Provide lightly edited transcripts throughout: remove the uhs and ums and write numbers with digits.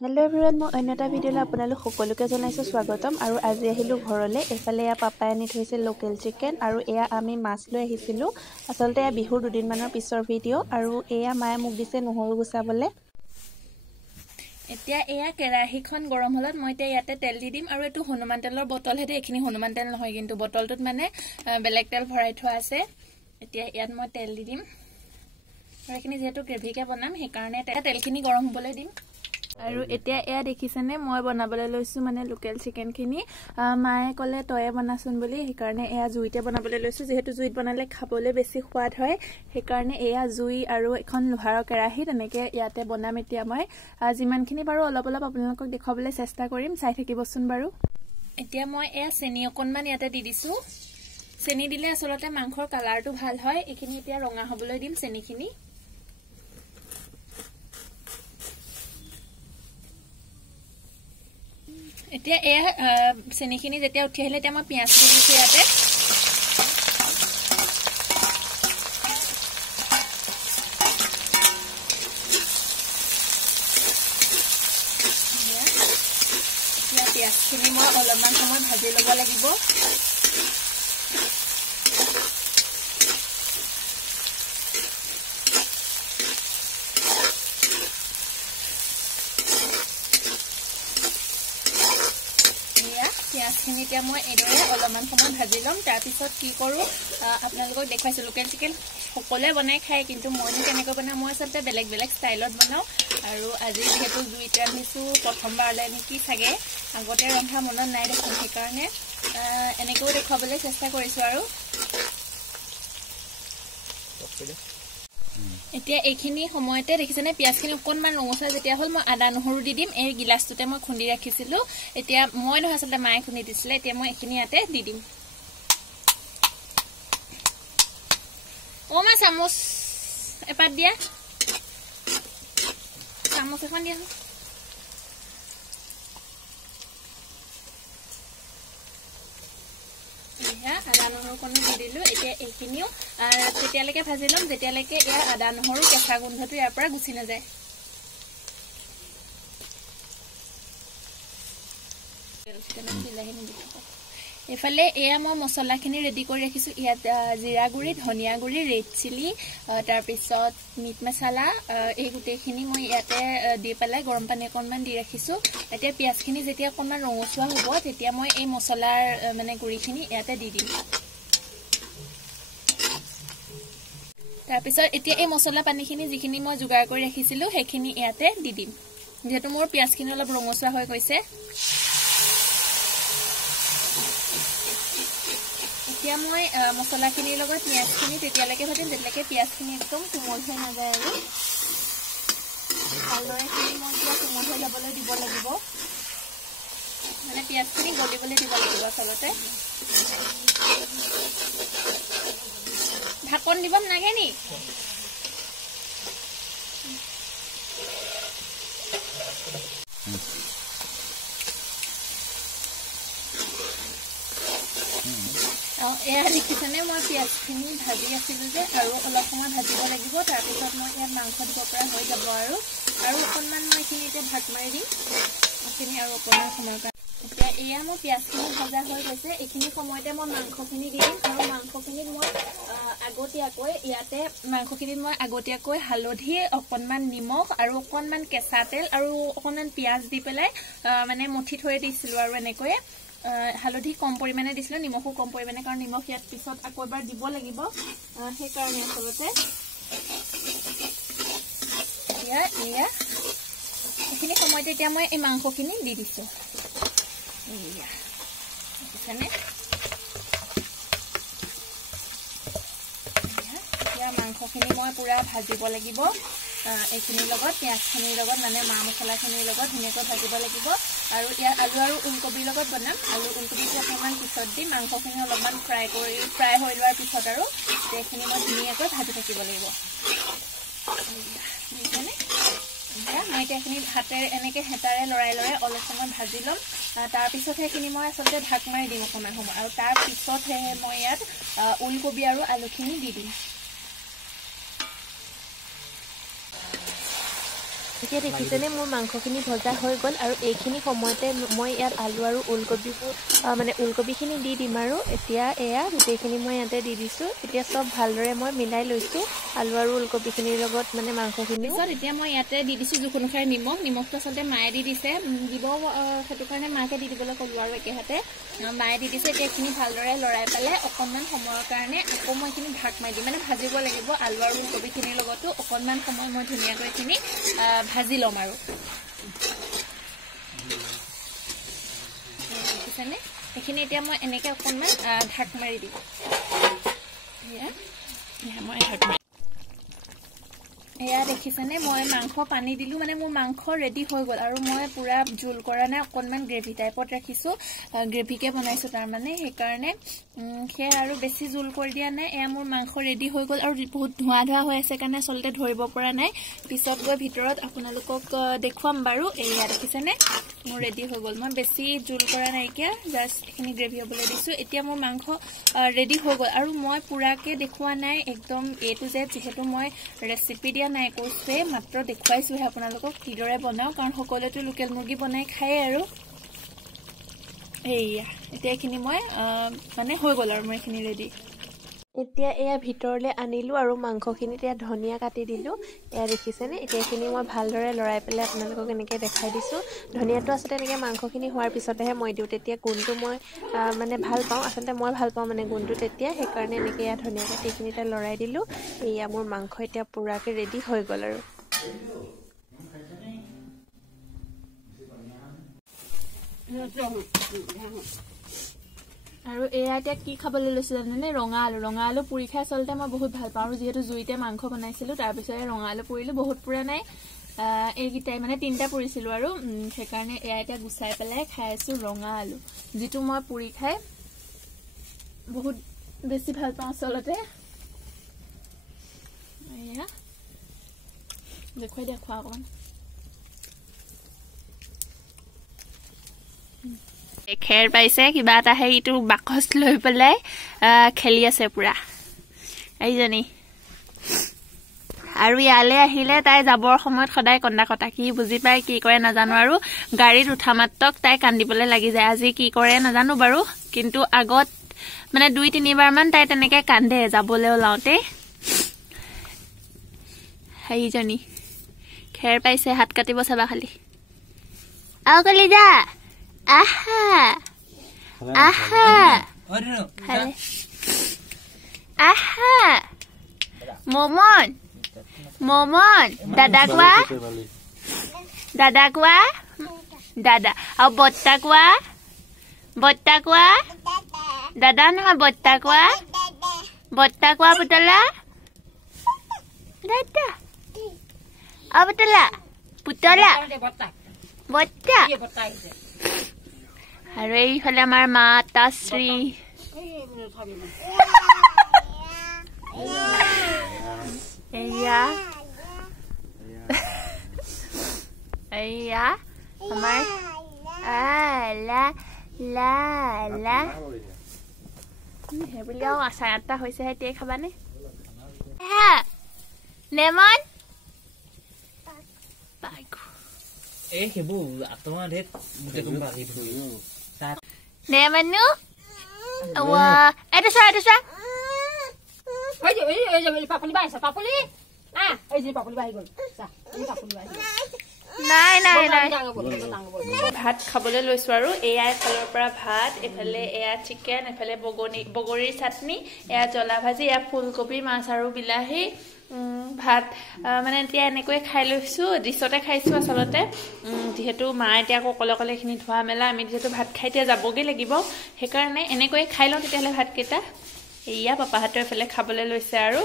Hello' everyone, মই অন্য এটা ভিডিঅ'লৈ আপোনালোক সকলোকে জনাইছোঁ স্বাগতম। আৰু আজি আহিলোঁ ঘৰলৈ। এইফালে এয়া পাপাই আনি থৈছিল লোকেল চিকেন, আৰু এয়া আমি মাছ লৈ আহিছিলোঁ। আচলতে এয়া বিহুৰ দুদিনমানৰ পিছৰ ভিডিঅ'। আৰু এয়া মায়ে মোক দিছে নহৰু গুচাবলৈ। এতিয়া এয়া কেৰাহীখন গৰম হলত মই এতিয়া ইয়াতে তেল দি দিম। আৰু এইটো হনুমান তেলৰ বটল হেতে, এইখিনি হনুমান তেল নহয় কিন্তু বটলটোত মানে বেলেগ তেল ভৰাই থোৱা আছে। এতিয়া ইয়াত মই তেল দি দিম, আৰু এইখিনি যিহেতু গ্ৰেভিকে বনাম সেইকাৰণে তেলখিনি গৰম হ'বলৈ দিম। আৰু এতিয়া এয়া দেখিছেনে মই বনাবলৈ লৈছোঁ মানে লোকেল চিকেনখিনি। মায়ে ক'লে তয়ে বনাচোন বুলি, সেইকাৰণে এয়া জুইতে বনাবলৈ লৈছোঁ। যিহেতু জুইত বনালে খাবলৈ বেছি সোৱাদ হয়, সেইকাৰণে এয়া জুই আৰু এখন লোহাৰৰ কেৰাহী তেনেকৈ ইয়াতে বনাম। এতিয়া মই যিমানখিনি পাৰোঁ অলপ অলপ আপোনালোকক দেখুৱাবলৈ চেষ্টা কৰিম, চাই থাকিবচোন বাৰু। এতিয়া মই এয়া চেনি অকণমান ইয়াতে দি দিছোঁ। চেনি দিলে আচলতে মাংসৰ কালাৰটো ভাল হয়। এইখিনি এতিয়া ৰঙা হ'বলৈ দিম চেনিখিনি। এতিয়া এয়া চেনিখিনি যেতিয়া উঠি আহিলে এতিয়া মই পিঁয়াজ দি দিছোঁ ইয়াতে। এতিয়া পিঁয়াজখিনি মই অলপমান সময় ভাজি ল'ব লাগিব। পিঁয়াজখিনি এতিয়া মই এইদৰে অলপমান সময় ভাজি ল'ম। তাৰপিছত কি কৰোঁ আপোনালোকক দেখুৱাইছোঁ। লোকেল চিকেন সকলোৱে বনাই খায়, কিন্তু মইনো কেনেকৈ বনাওঁ, মই আচলতে বেলেগ বেলেগ ষ্টাইলত বনাওঁ। আৰু আজি যিহেতু জুইত ৰান্ধিছোঁ, প্ৰথমবাৰলৈ নেকি চাগে, আগতে ৰন্ধা মনত নাই দেখোন, সেইকাৰণে এনেকৈও দেখুৱাবলৈ চেষ্টা কৰিছোঁ। আৰু এতিয়া এইখিনি সময়তে দেখিছেনে পিঁয়াজখিনি অকণমান ৰঙচুৱা যেতিয়া হ'ল, মই আদা নহৰু দি দিম। এই গিলাচটোতে মই খুন্দি ৰাখিছিলোঁ। এতিয়া মই নহয়, আচলতে মায়ে খুন্দি দিছিলে। এতিয়া মই এইখিনি ইয়াতে দি দিম। মা চামুচ এপাত দিয়া, চামুচ এখন দিয়া। আদা নহৰুকণো দি দিলোঁ। এতিয়া এইখিনিও তেতিয়ালৈকে ভাজি ল'ম যেতিয়ালৈকে ইয়াৰ আদা নহৰু কেঁচা গোন্ধটো ইয়াৰ পৰা গুচি নাযায়। এইফালে এয়া মই মছলাখিনি ৰেডি কৰি ৰাখিছোঁ। ইয়াত জিৰা গুড়ি, ধনিয়া গুড়ি, ৰেড চিলি, তাৰপিছত মিট মছলা, এই গোটেইখিনি মই ইয়াতে দি পেলাই গৰম পানী অকণমান দি ৰাখিছোঁ। এতিয়া পিঁয়াজখিনি যেতিয়া অকণমান ৰঙচুৱা হ'ব, তেতিয়া মই এই মছলাৰ মানে গুড়িখিনি ইয়াতে দি দিম। তাৰপিছত এতিয়া এই মছলা পানীখিনি যিখিনি মই যোগাৰ কৰি ৰাখিছিলোঁ সেইখিনি ইয়াতে দি দিম, যিহেতু মোৰ পিঁয়াজখিনি অলপ ৰঙচুৱা হৈ গৈছে। এতিয়া মই মছলাখিনিৰ লগত পিঁয়াজখিনি তেতিয়ালৈকে ভাজিম যেতিয়ালৈকে পিঁয়াজখিনি একদম কোমল হৈ নাযায়। আৰু ভালদৰে মই এতিয়া কোমল হৈ যাবলৈ দিব লাগিব, মানে পিঁয়াজখিনি গলিবলৈ দিব লাগিব। আচলতে ঢাকন দিব নালাগে নি? এয়া দেখিছেনে মই পিঁয়াজখিনি ভাজি আছিলোঁ যে, আৰু অলপ সময় ভাজিব লাগিব। তাৰপিছত মই ইয়াত মাংস দিব পৰা হৈ যাব। আৰু অকণমান মই এইখিনি এতিয়া ঢাক মাৰি দিম, এইখিনি আৰু অকণমান সময়ৰ কাৰণে। এতিয়া এয়া মোৰ পিঁয়াজখিনি ভজা হৈ গৈছে। এইখিনি সময়তে মই মাংসখিনি দি দিম। আৰু মাংসখিনিত মই আগতীয়াকৈ হালধি, অকণমান নিমখ আৰু অকণমান কেঁচা তেল আৰু অকণমান পিঁয়াজ দি পেলাই মানে মঠি থৈ দিছিলোঁ। আৰু এনেকৈয়ে হালধি কম পৰিমাণে দিছিলোঁ, নিমখো কম পৰিমাণে, কাৰণ নিমখ ইয়াত পিছত আকৌ এবাৰ দিব লাগিব, সেইকাৰণে আচলতে। এয়া এইখিনি সময়তে এতিয়া মই এই মাংসখিনি দি দিছোঁ। দেখিছেনে? এতিয়া মাংসখিনি মই পুৰা ভাজিব লাগিব। এইখিনিৰ লগত, পিঁয়াজখিনিৰ লগত, মানে মা মছলাখিনিৰ লগত ধুনীয়াকৈ ভাজিব লাগিব। আৰু ইয়াত আলু আৰু ওলকবিৰ লগত বনাম। আলু ওলকবিটো অকণমান পিছত দিম। মাংসখিনি অলপমান ফ্ৰাই হৈ লোৱাৰ পিছত আৰু এইখিনি মই ধুনীয়াকৈ ভাজি থাকিব লাগিব। বুজিছেনে? মই এতিয়া এইখিনি হাতেৰে এনেকৈ হেতাৰে লৰাই অলপ সময় ভাজি ল'ম। তাৰপিছতহে এইখিনি মই আচলতে ঢাক মাৰি দিম অকণমান সময়। আৰু তাৰপিছতহে মই ইয়াত ওলকবি আৰু আলুখিনি দি দিম। এতিয়া দেখিছেনে মোৰ মাংসখিনি ভজা হৈ গ'ল আৰু এইখিনি সময়তে মই ইয়াত আলু আৰু ওলকবিখিনি দি দিম আৰু এতিয়া এয়া গোটেইখিনি মই ইয়াতে দি দিছোঁ। এতিয়া চব ভালদৰে মই মিলাই লৈছোঁ আলু আৰু ওলকবিখিনিৰ লগত মানে মাংসখিনি। পিছত এতিয়া মই ইয়াতে দি দিছোঁ জোখ অনুসাৰে নিমখটো আচলতে মায়ে দি দিছে, দিব সেইটো কাৰণে মাকে দি দিবলৈ ক'লোঁ আৰু একেহাতে মায়ে দি দিছে। এতিয়া এইখিনি ভালদৰে লৰাই পেলাই অকণমান সময়ৰ কাৰণে আকৌ মই এইখিনি ঢাক মাৰি দিম, মানে ভাজিব লাগিব আলু আৰু ওলকবিখিনিৰ লগতো অকণমান সময় মই ধুনীয়াকৈ এইখিনি ভাজি ল'ম আৰু দেখিছেনে এইখিনি এতিয়া মই এনেকৈ অকণমান ঢাক মাৰি দিম। মই ঢাক মাৰি এয়া দেখিছেনে মই মাংস পানী দিলোঁ, মানে মোৰ মাংস ৰেডি হৈ গ'ল আৰু মই পূৰা জোল কৰা নাই, অকণমান গ্ৰেভি টাইপত ৰাখিছোঁ, গ্ৰেভিকৈ বনাইছোঁ তাৰমানে সেইকাৰণে সেয়া আৰু বেছি জোল কৰি দিয়া নাই। এয়া মোৰ মাংস ৰেডি হৈ গ'ল আৰু বহুত ধোঁৱা হৈ আছে কাৰণে আচলতে ধৰিব পৰা নাই, পিছত গৈ ভিতৰত আপোনালোকক দেখুৱাম বাৰু। এয়া দেখিছেনে মোৰ ৰেডি হৈ গ'ল, মই বেছি জোল কৰা নাইকিয়া, জাষ্ট এইখিনি গ্ৰেভি হ'বলৈ দিছোঁ। এতিয়া মোৰ মাংস ৰেডি হৈ গ'ল আৰু মই পূৰাকৈ দেখুওৱা নাই একদম A to Z, যিহেতু মই ৰেচিপি দিয়া নাই কৈছোৱে, মাত্ৰ দেখুৱাইছোহে আপোনালোকক কিদৰে বনাওঁ, কাৰণ সকলোৱেতো লোকেল মুৰ্গী বনাই খায়েই আৰু এয়া এতিয়া এইখিনি মই মানে হৈ গ'ল আৰু মই এইখিনি ৰেডি। এতিয়া এয়া ভিতৰলৈ আনিলোঁ আৰু মাংসখিনিত এয়া ধনিয়া কাটি দিলোঁ। এয়া দেখিছেনে এতিয়া এইখিনি মই ভালদৰে লৰাই পেলাই আপোনালোকক এনেকৈ দেখাই দিছোঁ। ধনিয়াটো আচলতে এনেকৈ মাংসখিনি হোৱাৰ পিছতেহে মই দিওঁ, তেতিয়া গোন্ধটো মই মানে ভাল পাওঁ, আচলতে মই ভাল পাওঁ মানে গোন্ধটো তেতিয়া, সেইকাৰণে এনেকৈ এয়া ধনিয়া কাটি এইখিনিতে লৰাই দিলোঁ। এয়া মোৰ মাংস এতিয়া পূৰাকৈ ৰেডি হৈ গ'ল আৰু এয়া এতিয়া কি খাবলৈ লৈছোঁ জানেনে, ৰঙা আলু পুৰি খাই আচলতে মই বহুত ভাল পাওঁ, আৰু যিহেতু জুইতে মাংস বনাইছিলোঁ তাৰপিছতে ৰঙা আলু পুৰিলোঁ, বহুত পুৰা নাই, এইকেইটাই মানে 3টা পুৰিছিলোঁ আৰু সেইকাৰণে এয়া এতিয়া গুচাই পেলাই খাই আছোঁ ৰঙা আলু, যিটো মই পুৰি খাই বহুত বেছি ভাল পাওঁ আচলতে। এয়া দেখুৱা অকণমান খেৰ পাইছে কিবা এটা, সেইটো বাকচ লৈ পেলাই খেলি আছে পুৰা এইজনী। আৰু ইয়ালৈ আহিলে তাই যাবৰ সময়ত সদায় কন্দা কটা, কি বুজি পায় কি কৰে নাজানো, আৰু গাড়ীত উঠা মাত্ৰক তাই কান্দিবলৈ লাগি যায়। আজি কি কৰে নাজানো বাৰু, কিন্তু আগত মানে 2-3 বাৰমান তাই তেনেকৈ কান্দে যাবলৈ ওলাওঁতে। সেইজনী খেৰ পাইছে, হাত কাটিব চাবা খালি। আৰু কলি যা আহা আহা আহা মমন দাদা কোৱা দাদা, আৰু বৰ্তা কোৱা দাদা নহয় বৰ্তা কোৱা পুতলা দাদা, আৰু পুতলা বৰ্তা। আৰু এইফালে আমাৰ মা তাশ্ৰী, এয়া আমাৰ সেইবুলি আৰু 8:30 হৈছেহে, এতিয়াই খাবানে লেমন নেমানো এইটো চোৱা নাই ভাত খাবলৈ লৈছোঁ আৰু এয়া এফালৰ পৰা ভাত, এফালে এয়া চিকেন, এফালে বগৰীৰ চাটনি, এয়া জ্বলা ভাজি, এয়া ফুলকবি, মাছ আৰু বিলাহী ভাত, মানে এতিয়া এনেকৈ খাই লৈছোঁ, ডিছতে খাইছোঁ আচলতে, যিহেতু মা এতিয়া আকৌ অকলে এইখিনি ধোৱা মেলা, আমি যিহেতু ভাত খাই এতিয়া যাবগৈ লাগিব, সেইকাৰণে এনেকৈ খাই লওঁ তেতিয়াহ'লে ভাতকেইটা। এয়া পাপাহঁতে এফালে খাবলৈ লৈছে আৰু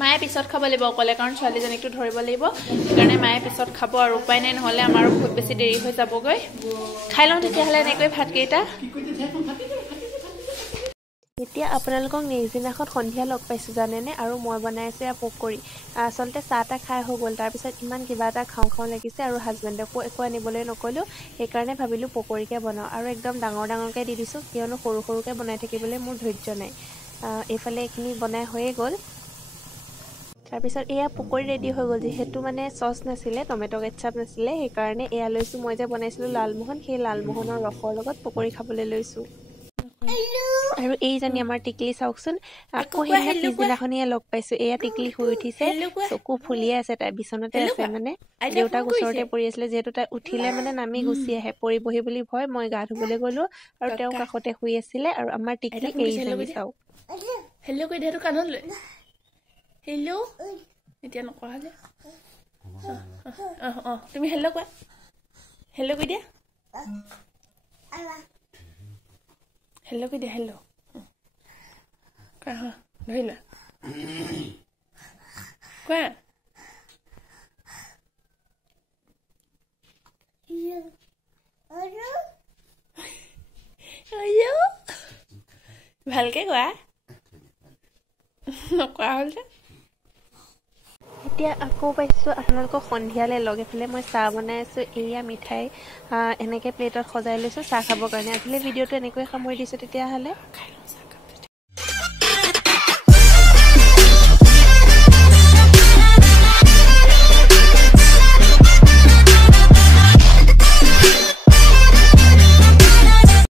মায়ে পিছত খাব লাগিব অকলে, কাৰণ ছোৱালীজনীকতো ধৰিব লাগিব, সেইকাৰণে মায়ে পিছত খাব আৰু উপায় নাই, নহ'লে আমাৰো বহুত বেছি দেৰি হৈ যাবগৈ। খাই লওঁ তেতিয়াহ'লে এনেকৈ ভাতকেইটা। এতিয়া আপোনালোকক নেক্সট দিনাখন সন্ধিয়া লগ পাইছোঁ জানেনে, আৰু মই বনাই আছোঁ এয়া পকৰি। আচলতে চাহ খাই হৈ গ'ল, তাৰপিছত ইমান কিবা এটা খাওঁ লাগিছে আৰু হাজবেণ্ডকো একো আনিবলৈ নক'লোঁ, সেইকাৰণে ভাবিলোঁ পকৰিকে বনাওঁ, আৰু একদম ডাঙৰকৈ দি দিছোঁ, কিয়নো সৰুকৈ বনাই থাকিবলৈ মোৰ ধৈৰ্য নাই। এইফালে এইখিনি বনাই হৈয়ে গ'ল। তাৰপিছত এয়া পকৰি ৰেডি হৈ গ'ল যিহেতু মানে চচ নাছিলে টমেটো কেটচাপ নাছিলে সেইকাৰণে এয়া লৈছোঁ মই যে বনাইছিলোঁ লালমোহন সেই লালমোহনৰ ৰসৰ লগত পকৰি খাবলৈ লৈছোঁ আৰু এইজনী আমাৰ টিকলি চাওকচোন আকৌ সেইদিনা পিছদিনাখনিয়ে লগ পাইছোঁ এয়া টিকলি শুই উঠিছে চকু ফুলিয়ে আছে তাই বিচনাতে আছে মানে দেউতাক ওচৰতে পৰি আছিলে যিহেতু তাই উঠিলে মানে নামি গুচি আহে পৰিবহি বুলি ভয় মই গা ধুবলৈ গ'লোঁ আৰু তেওঁ কাষতে শুই আছিলে আৰু আমাৰ টিকলি এইজনী চাওক হেল্ল' কৈ দিয়া কাণত লৈ হেল্ল' এতিয়া নকৰা হ'লে তুমি হেল্ল' কোৱা হেল্ল' কৈ দিয়া হেল্ল' কৈ দিয়া হেল্ল' ধৰি লোৱা কোৱা ভালকে কোৱা নকৰা হ'ল যে এতিয়া আকৌ পাইছোঁ আপোনালোকক সন্ধিয়ালৈ লগ এফালে মই চাহ বনাই আছোঁ এয়া মিঠাই এনেকৈ প্লেটত সজাই লৈছোঁ চাহ খাবৰ কাৰণে আজিলৈ ভিডিঅ'টো এনেকৈয়ে সামৰি দিছোঁ তেতিয়াহ'লে